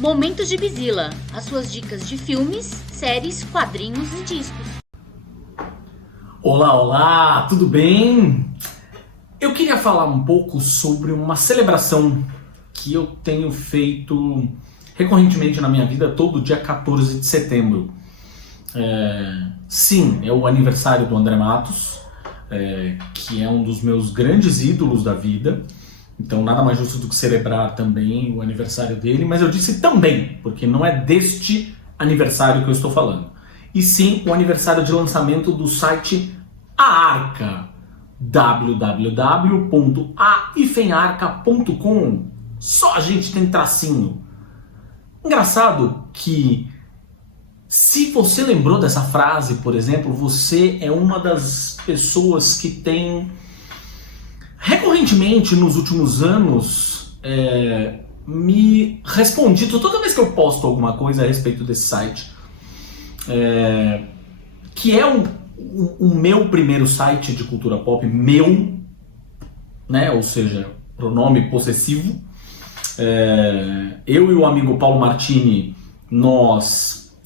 Momentos de Bizila, as suas dicas de filmes, séries, quadrinhos e discos. Olá, olá, tudo bem? Eu queria falar um pouco sobre uma celebração que eu tenho feito recorrentemente na minha vida todo dia 14 de setembro. Sim, é o aniversário do André Matos, que é um dos meus grandes ídolos da vida. Então nada mais justo do que celebrar também o aniversário dele, mas eu disse também, porque não é deste aniversário que eu estou falando, e sim o aniversário de lançamento do site A Arca, www.a-arca.com. Só a gente tem tracinho. Engraçado que, se você lembrou dessa frase, por exemplo, você é uma das pessoas que tem recorrentemente nos últimos anos me respondido toda vez que eu posto alguma coisa a respeito desse site, que é o meu primeiro site de cultura pop, meu, né? Ou seja, pronome possessivo. Eu e o amigo Paulo Martini, nós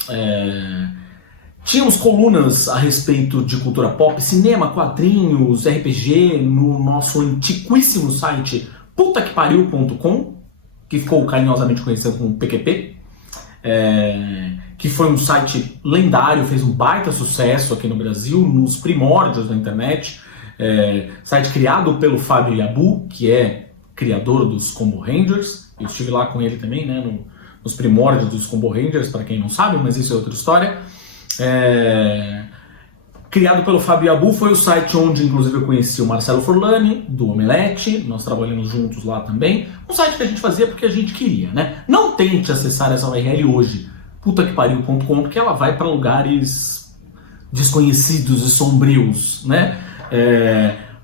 tínhamos colunas a respeito de cultura pop, cinema, quadrinhos, RPG, no nosso antiquíssimo site putaquepariu.com, que ficou carinhosamente conhecido como PQP, que foi um site lendário, fez um baita sucesso aqui no Brasil, nos primórdios da internet, site criado pelo Fábio Yabu, que é criador dos Combo Rangers. Eu estive lá com ele também, né, nos primórdios dos Combo Rangers, para quem não sabe, mas isso é outra história. Criado pelo Fábio Yabu, foi o site onde inclusive eu conheci o Marcelo Forlani, do Omelete. Nós trabalhamos juntos lá também. Um site que a gente fazia porque a gente queria, né? Não tente acessar essa URL hoje, putaquepariu.com, porque ela vai para lugares desconhecidos e sombrios, né?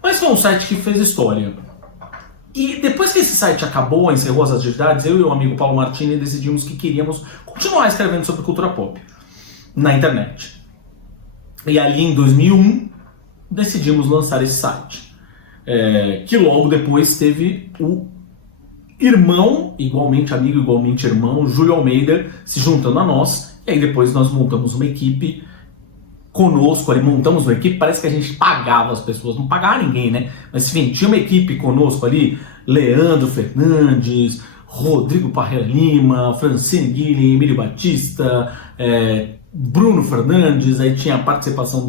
Mas foi um site que fez história. E depois que esse site acabou, encerrou as atividades, eu e o amigo Paulo Martini decidimos que queríamos continuar escrevendo sobre cultura pop na internet. E ali em 2001 decidimos lançar esse site, que logo depois teve o irmão, igualmente amigo, igualmente irmão, Júlio Almeida, se juntando a nós. E aí depois nós montamos uma equipe conosco, ali montamos uma equipe, parece que a gente pagava as pessoas, não pagava ninguém, né? Mas enfim, tinha uma equipe conosco ali, Leandro Fernandes, Rodrigo Parreira Lima, Francine Guilherme, Emílio Batista, Bruno Fernandes. Aí tinha a participação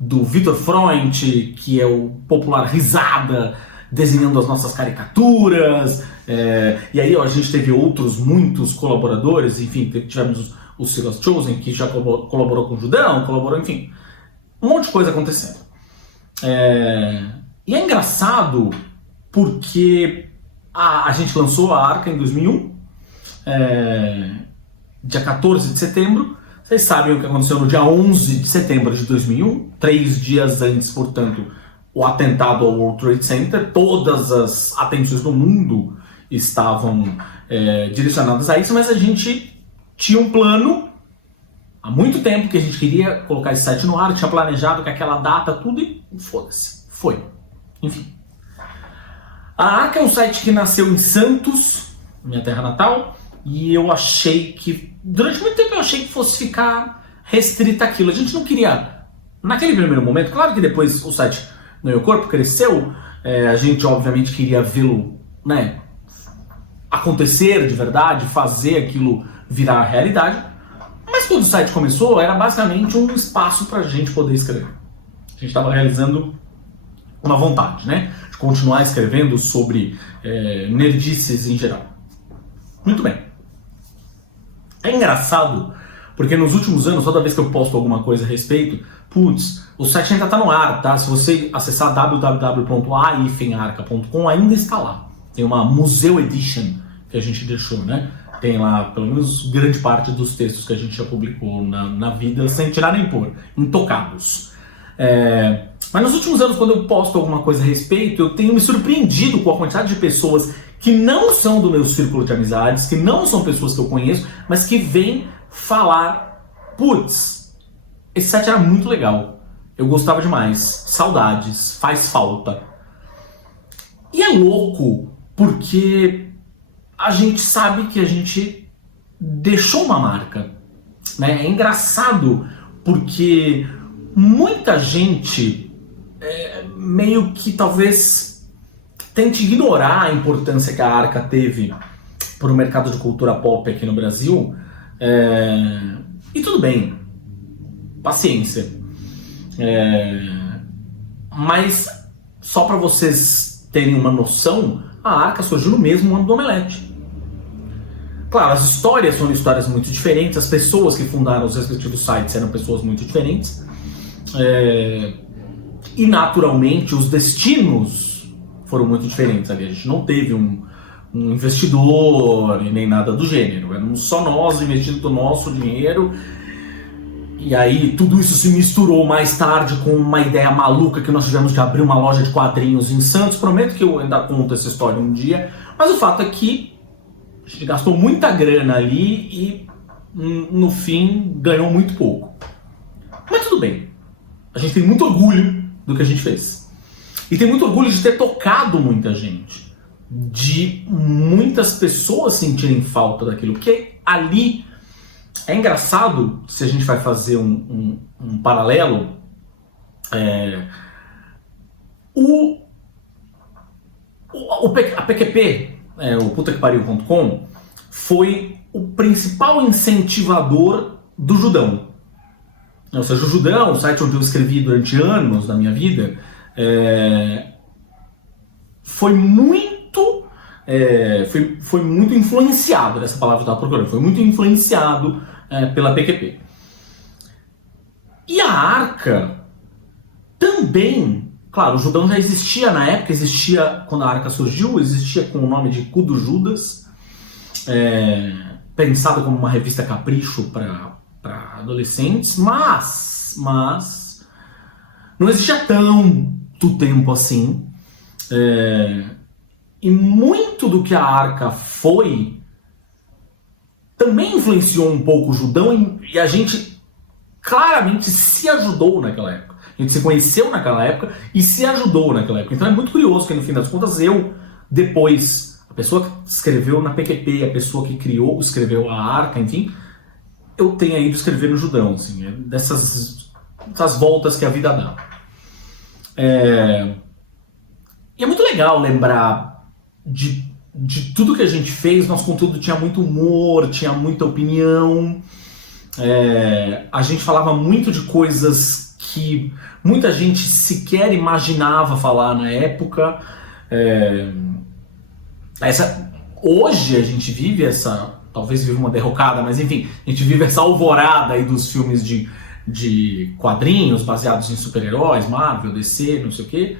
do Vitor Freund, que é o popular Risada, desenhando as nossas caricaturas. E aí a gente teve muitos colaboradores, enfim, tivemos o Silas Chosen, que já colaborou com o Judão, enfim, um monte de coisa acontecendo. E é engraçado porque a gente lançou a Arca em 2001, dia 14 de setembro. Vocês sabem o que aconteceu no dia 11 de setembro de 2001, 3 dias antes, portanto, o atentado ao World Trade Center. Todas as atenções do mundo estavam direcionadas a isso, mas a gente tinha um plano há muito tempo que a gente queria colocar esse site no ar, tinha planejado com aquela data, tudo, e foda-se, foi. Enfim. A Arca é um site que nasceu em Santos, minha terra natal, e eu achei que, durante muito tempo eu achei que fosse ficar restrita aquilo. A gente não queria, naquele primeiro momento, claro que depois o site ganhou corpo, cresceu, a gente obviamente queria vê-lo, né, acontecer de verdade, fazer aquilo virar realidade. Mas quando o site começou, era basicamente um espaço para a gente poder escrever. A gente estava realizando uma vontade, né, de continuar escrevendo sobre nerdices em geral. Muito bem. É engraçado, porque nos últimos anos, toda vez que eu posto alguma coisa a respeito, o site ainda está no ar, tá? Se você acessar www.a-arca.com, ainda está lá. Tem uma Museu Edition que a gente deixou, né? Tem lá, pelo menos, grande parte dos textos que a gente já publicou na vida, sem tirar nem pôr, intocados. Mas nos últimos anos, quando eu posto alguma coisa a respeito, eu tenho me surpreendido com a quantidade de pessoas que não são do meu círculo de amizades, que não são pessoas que eu conheço, mas que vêm falar: putz, esse site era muito legal, eu gostava demais, saudades, faz falta. E é louco, porque a gente sabe que a gente deixou uma marca, né? É engraçado porque muita gente meio que talvez tente ignorar a importância que a Arca teve para o mercado de cultura pop aqui no Brasil, e tudo bem, paciência. Mas só para vocês terem uma noção, a Arca surgiu no mesmo ano do Omelete. Claro, as histórias são histórias muito diferentes, as pessoas que fundaram os respectivos sites eram pessoas muito diferentes, e naturalmente os destinos foram muito diferentes ali. A gente não teve um investidor e nem nada do gênero, éramos só nós investindo o nosso dinheiro. E aí tudo isso se misturou mais tarde com uma ideia maluca que nós tivemos de abrir uma loja de quadrinhos em Santos. Prometo que eu ainda conto essa história um dia, mas o fato é que a gente gastou muita grana ali e no fim ganhou muito pouco. Mas tudo bem, a gente tem muito orgulho do que a gente fez. E tem muito orgulho de ter tocado muita gente, de muitas pessoas sentirem falta daquilo, porque ali é engraçado, se a gente vai fazer um paralelo, a PQP, o putaquepariu.com, foi o principal incentivador do Judão. Ou seja, o Judão, o site onde eu escrevi durante anos da minha vida, foi muito influenciado, essa palavra que eu estava procurando, foi muito influenciado pela PQP. E a Arca também, claro, o Judão já existia na época, existia quando a Arca surgiu, existia com o nome de Cu do Judas, pensado como uma revista capricho para adolescentes, mas não existia tanto tempo assim, e muito do que a Arca foi também influenciou um pouco o Judão, e a gente claramente se ajudou naquela época. A gente se conheceu naquela época e se ajudou naquela época. Então é muito curioso que no fim das contas depois, a pessoa que escreveu na PQP, a pessoa que escreveu a Arca, enfim, eu tenha ido escrever no Judão, assim, dessas voltas que a vida dá. E é muito legal lembrar de tudo que a gente fez. Nosso conteúdo tinha muito humor, tinha muita opinião, a gente falava muito de coisas que muita gente sequer imaginava falar na época. Hoje a gente vive talvez vive uma derrocada, mas enfim, a gente vive essa alvorada aí dos filmes de quadrinhos baseados em super-heróis, Marvel, DC, não sei o quê.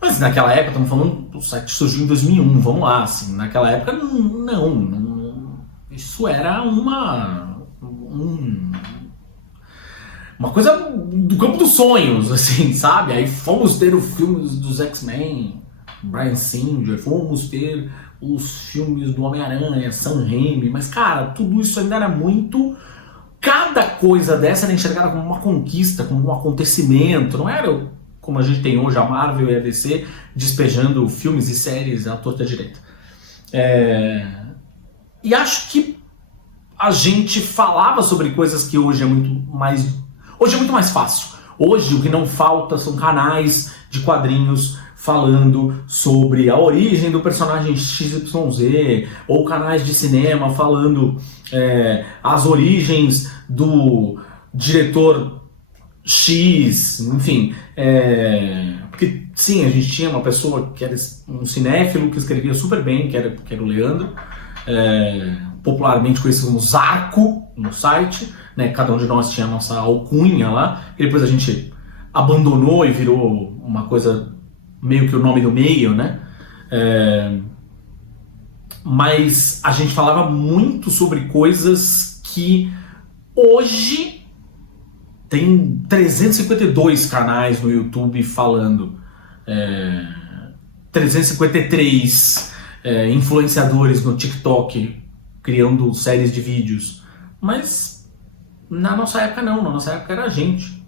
Mas naquela época, estamos falando, o site surgiu em 2001, vamos lá, assim, naquela época não, isso era uma coisa do campo dos sonhos, assim, sabe? Aí fomos ter os filmes dos X-Men, Bryan Singer, fomos ter os filmes do Homem-Aranha, Sam Raimi, mas cara, tudo isso ainda era muito... Cada coisa dessa era enxergada como uma conquista, como um acontecimento, não era como a gente tem hoje a Marvel e a DC despejando filmes e séries à torta direita. E acho que a gente falava sobre coisas que hoje é muito mais fácil. Hoje o que não falta são canais de quadrinhos falando sobre a origem do personagem XYZ, ou canais de cinema falando as origens do diretor X, enfim. Porque sim, a gente tinha uma pessoa que era um cinéfilo que escrevia super bem, que era o Leandro, popularmente conhecido como Zarco no site, né? Cada um de nós tinha a nossa alcunha lá, e depois a gente abandonou e virou uma coisa meio que o nome do meio, né? Mas a gente falava muito sobre coisas que hoje tem 352 canais no YouTube falando, 353 influenciadores no TikTok criando séries de vídeos, mas na nossa época não, na nossa época era a gente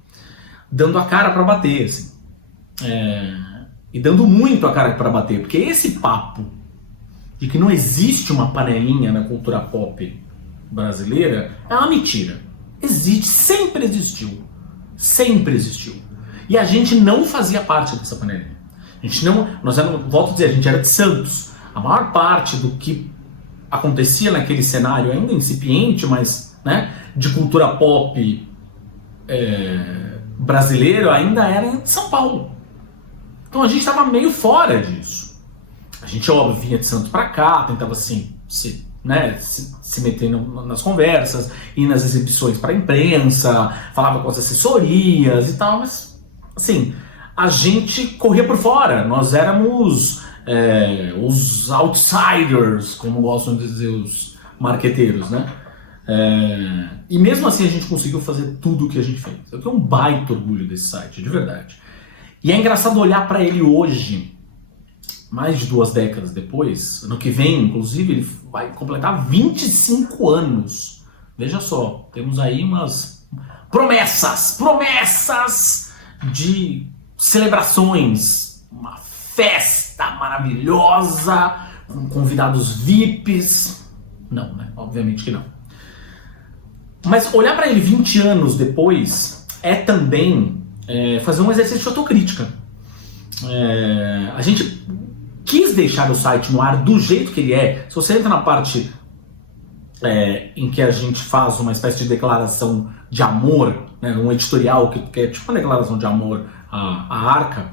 dando a cara para bater, assim. E dando muito a cara para bater, porque esse papo de que não existe uma panelinha na cultura pop brasileira é uma mentira. Existe, sempre existiu. Sempre existiu. E a gente não fazia parte dessa panelinha. A gente não, volto a dizer, a gente era de Santos. A maior parte do que acontecia naquele cenário, ainda incipiente, mas né, de cultura pop brasileiro, ainda era em São Paulo. Então a gente estava meio fora disso. A gente, óbvio, vinha de Santos para cá, tentava assim, se meter nas conversas, ir nas exibições para a imprensa, falava com as assessorias e tal, mas assim, a gente corria por fora. Nós éramos os outsiders, como gostam de dizer os marqueteiros, né? E mesmo assim a gente conseguiu fazer tudo o que a gente fez. Eu tenho um baita orgulho desse site, de verdade. E é engraçado olhar para ele hoje, mais de 2 décadas depois. Ano que vem, inclusive, ele vai completar 25 anos. Veja só, temos aí umas promessas de celebrações, uma festa maravilhosa, com convidados VIPs. Não, né? Obviamente que não. Mas olhar para ele 20 anos depois é também fazer um exercício de autocrítica. A gente quis deixar o site no ar do jeito que ele é. Se você entra na parte em que a gente faz uma espécie de declaração de amor, né, um editorial que é tipo uma declaração de amor à Arca,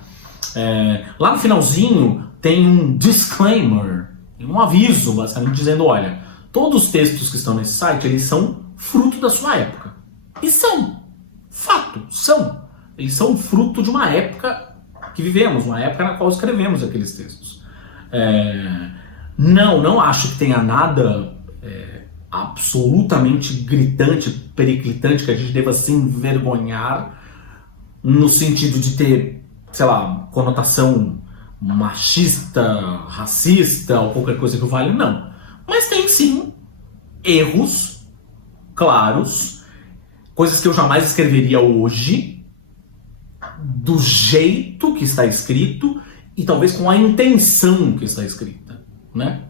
lá no finalzinho tem um disclaimer, um aviso, basicamente, dizendo, olha, todos os textos que estão nesse site, eles são fruto da sua época. E são. Fato, são. Eles são fruto de uma época que vivemos, uma época na qual escrevemos aqueles textos. Não acho que tenha nada absolutamente gritante, periclitante, que a gente deva se envergonhar no sentido de ter, sei lá, conotação machista, racista ou qualquer coisa que valha, não. Mas tem sim erros claros, coisas que eu jamais escreveria hoje, do jeito que está escrito e talvez com a intenção que está escrita, né?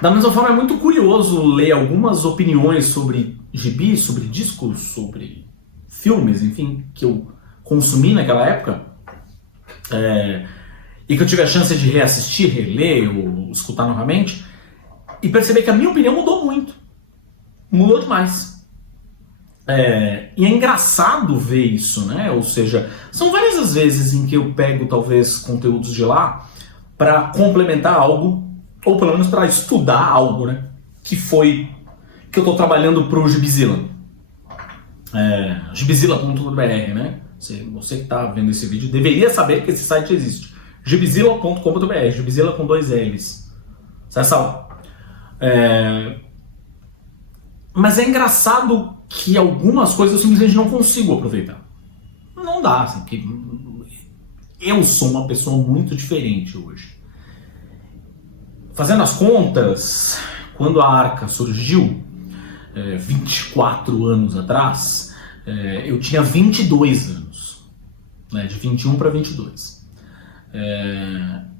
Da mesma forma, é muito curioso ler algumas opiniões sobre gibis, sobre discos, sobre filmes, enfim, que eu consumi naquela época, e que eu tive a chance de reassistir, reler ou escutar novamente, e perceber que a minha opinião mudou muito. Mudou demais. E é engraçado ver isso, né? Ou seja, são várias as vezes em que eu pego talvez conteúdos de lá para complementar algo, ou pelo menos para estudar algo, né? Que eu estou trabalhando para o Gibizilla. Gibizilla.br, né? Você que está vendo esse vídeo deveria saber que esse site existe. Gibizilla.com.br, Gibizilla com 2 L's. Acessa lá. Mas é engraçado que algumas coisas eu simplesmente não consigo aproveitar. Não dá, assim, que eu sou uma pessoa muito diferente hoje. Fazendo as contas, quando a Arca surgiu, 24 anos atrás, eu tinha 22 anos, né, de 21 para 22.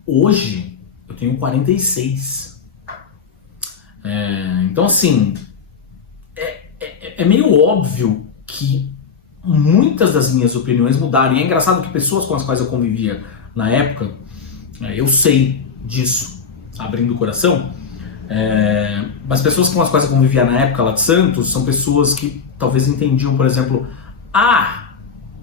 Hoje, eu tenho 46. Então, assim, é meio óbvio que muitas das minhas opiniões mudaram. E é engraçado que pessoas com as quais eu convivia na época, eu sei disso, abrindo o coração, mas pessoas com as quais eu convivia na época lá de Santos são pessoas que talvez entendiam, por exemplo,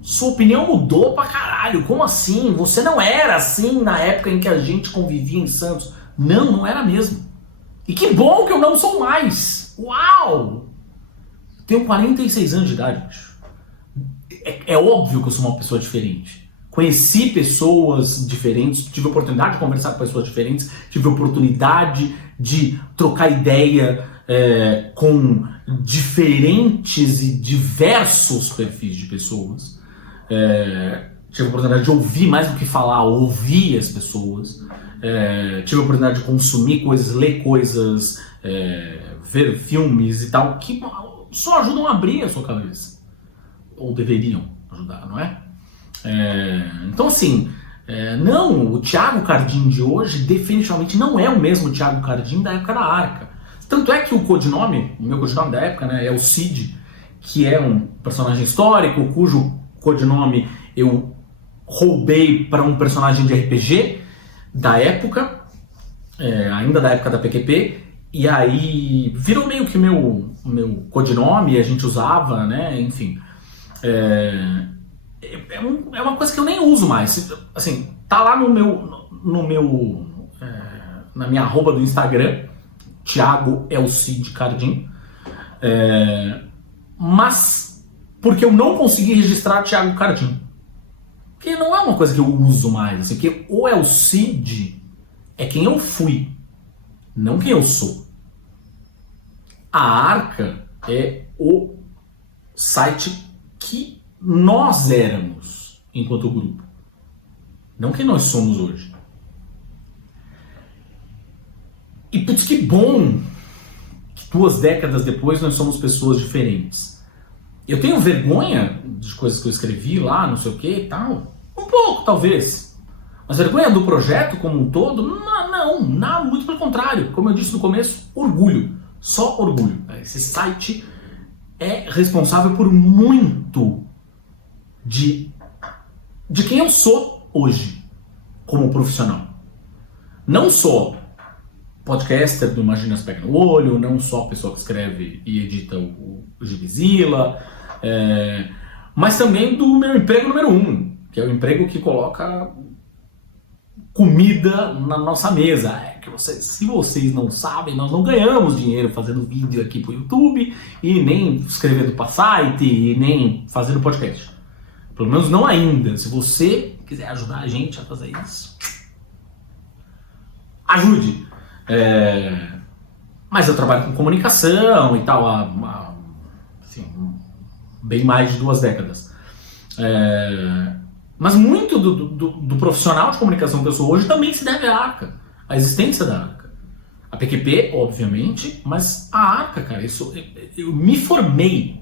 sua opinião mudou pra caralho, como assim? Você não era assim na época em que a gente convivia em Santos. Não era mesmo. E que bom que eu não sou mais. Uau! Tenho 46 anos de idade, bicho. É óbvio que eu sou uma pessoa diferente. Conheci pessoas diferentes, tive a oportunidade de conversar com pessoas diferentes, tive a oportunidade de trocar ideia com diferentes e diversos perfis de pessoas. Tive a oportunidade de ouvir mais do que falar, ouvir as pessoas. Tive a oportunidade de consumir coisas, ler coisas, ver filmes e tal, que só ajudam a abrir a sua cabeça. Ou deveriam ajudar, não é? Então, assim, o Thiago Cardim de hoje definitivamente não é o mesmo Thiago Cardim da época da Arca. Tanto é que o codinome, o meu codinome da época, né, é o Cid, que é um personagem histórico, cujo codinome eu roubei para um personagem de RPG da época, ainda da época da PQP, e aí virou meio que meu codinome, a gente usava, né, enfim. É uma coisa que eu nem uso mais. Assim, tá lá na minha arroba do Instagram, Thiago Elcide Cardim, mas porque eu não consegui registrar Thiago Cardim. Porque não é uma coisa que eu uso mais. Assim, porque o Elcide é quem eu fui, não quem eu sou. A Arca é o site que nós éramos enquanto grupo, não quem nós somos hoje. E putz, que bom que 2 décadas depois nós somos pessoas diferentes. Eu tenho vergonha de coisas que eu escrevi lá, não sei o que e tal. Um pouco, talvez. Mas vergonha do projeto como um todo? Não, muito pelo contrário. Como eu disse no começo, orgulho. Só orgulho. Esse site é responsável por muito de quem eu sou hoje como profissional. Não só podcaster do Imagina as Pega no Olho, não só pessoa que escreve e edita o Gibizilla, mas também do meu emprego número 1, que é o emprego que coloca comida na nossa mesa. Se vocês não sabem, nós não ganhamos dinheiro fazendo vídeo aqui pro YouTube, e nem escrevendo para site, e nem fazendo podcast. Pelo menos não ainda. Se você quiser ajudar a gente a fazer isso, ajude. Mas eu trabalho com comunicação e tal há assim, bem mais de 2 décadas. Mas muito do profissional de comunicação que eu sou hoje também se deve à Arca, à existência da Arca. A PQP, obviamente, mas a Arca, cara, eu me formei.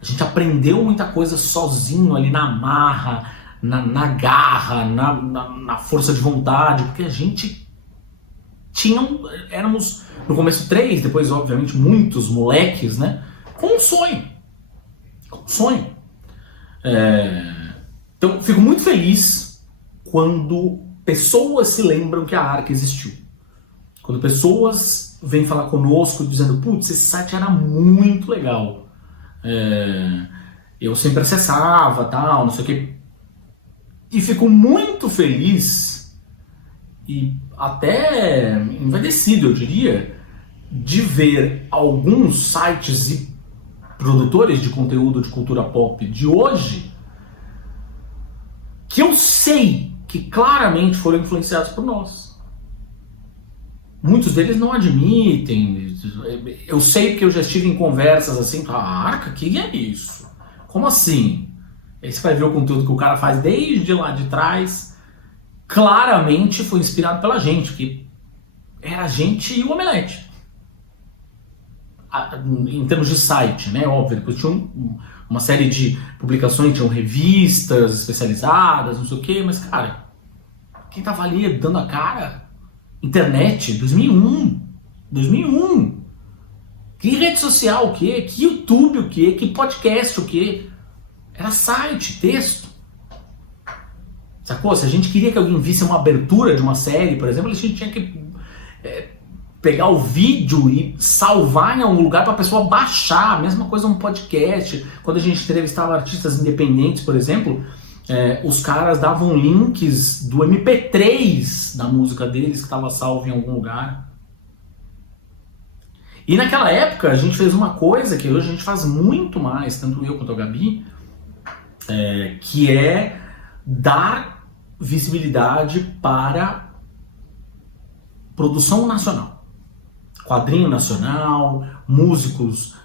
A gente aprendeu muita coisa sozinho ali na marra, na garra, na força de vontade, porque a gente éramos no começo 3, depois obviamente muitos moleques, né, com um sonho. Então fico muito feliz quando pessoas se lembram que a Arca existiu. Quando pessoas vêm falar conosco dizendo, putz, esse site era muito legal. Eu sempre acessava, tal, não sei o que. E fico muito feliz e até envaidecido, eu diria, de ver alguns sites e produtores de conteúdo de cultura pop de hoje que eu sei que claramente foram influenciados por nós. Muitos deles não admitem. Eu sei porque eu já estive em conversas assim, a Arca, que é isso? Como assim? Aí você vai ver o conteúdo que o cara faz desde lá de trás. Claramente foi inspirado pela gente, que era a gente e o Omelete. Em termos de site, né? Óbvio, depois tinha uma série de publicações, tinham revistas especializadas, não sei o que, mas, cara, quem tava ali dando a cara? Internet, 2001. Que rede social o quê? Que YouTube o quê? Que podcast o quê? Era site, texto. Sacou? Se a gente queria que alguém visse uma abertura de uma série, por exemplo, a gente tinha que pegar o vídeo e salvar em algum lugar para a pessoa baixar. A mesma coisa um podcast. Quando a gente entrevistava artistas independentes, por exemplo, os caras davam links do MP3 da música deles que estava salvo em algum lugar. E naquela época a gente fez uma coisa que hoje a gente faz muito mais, tanto eu quanto a Gabi, que é dar visibilidade para produção nacional. Quadrinho nacional, músicos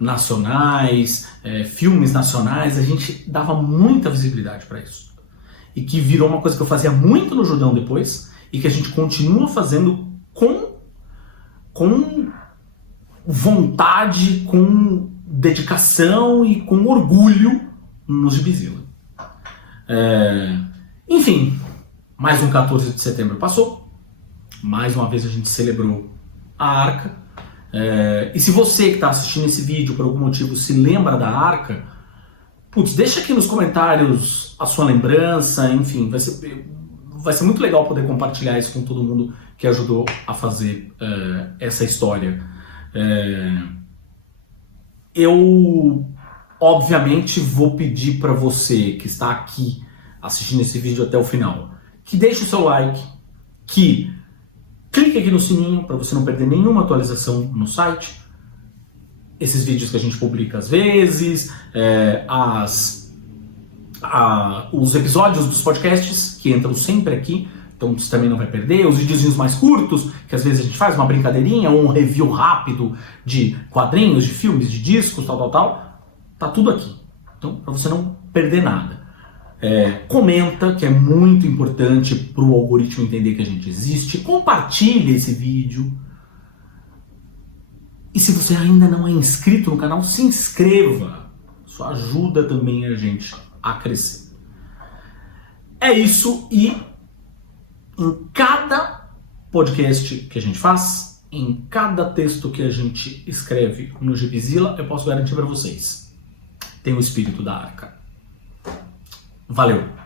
nacionais, filmes nacionais, a gente dava muita visibilidade para isso. E que virou uma coisa que eu fazia muito no Judão depois, e que a gente continua fazendo com vontade, com dedicação e com orgulho no Gibizilla. Enfim, mais um 14 de setembro passou. Mais uma vez a gente celebrou a Arca. E se você que está assistindo esse vídeo por algum motivo se lembra da Arca, putz, deixa aqui nos comentários a sua lembrança, enfim, vai ser muito legal poder compartilhar isso com todo mundo que ajudou a fazer essa história. Eu, obviamente, vou pedir para você que está aqui assistindo esse vídeo até o final, que deixe o seu like, que clique aqui no sininho para você não perder nenhuma atualização no site. Esses vídeos que a gente publica às vezes, os episódios dos podcasts que entram sempre aqui, então você também não vai perder, os videozinhos mais curtos, que às vezes a gente faz uma brincadeirinha, ou um review rápido de quadrinhos, de filmes, de discos, tal, tá tudo aqui. Então, para você não perder nada. Comenta, que é muito importante para o algoritmo entender que a gente existe, compartilhe esse vídeo. E se você ainda não é inscrito no canal, se inscreva. Isso ajuda também a gente a crescer. É isso, e em cada podcast que a gente faz, em cada texto que a gente escreve no Gibizilla, eu posso garantir para vocês, tem o espírito da Arca. Valeu!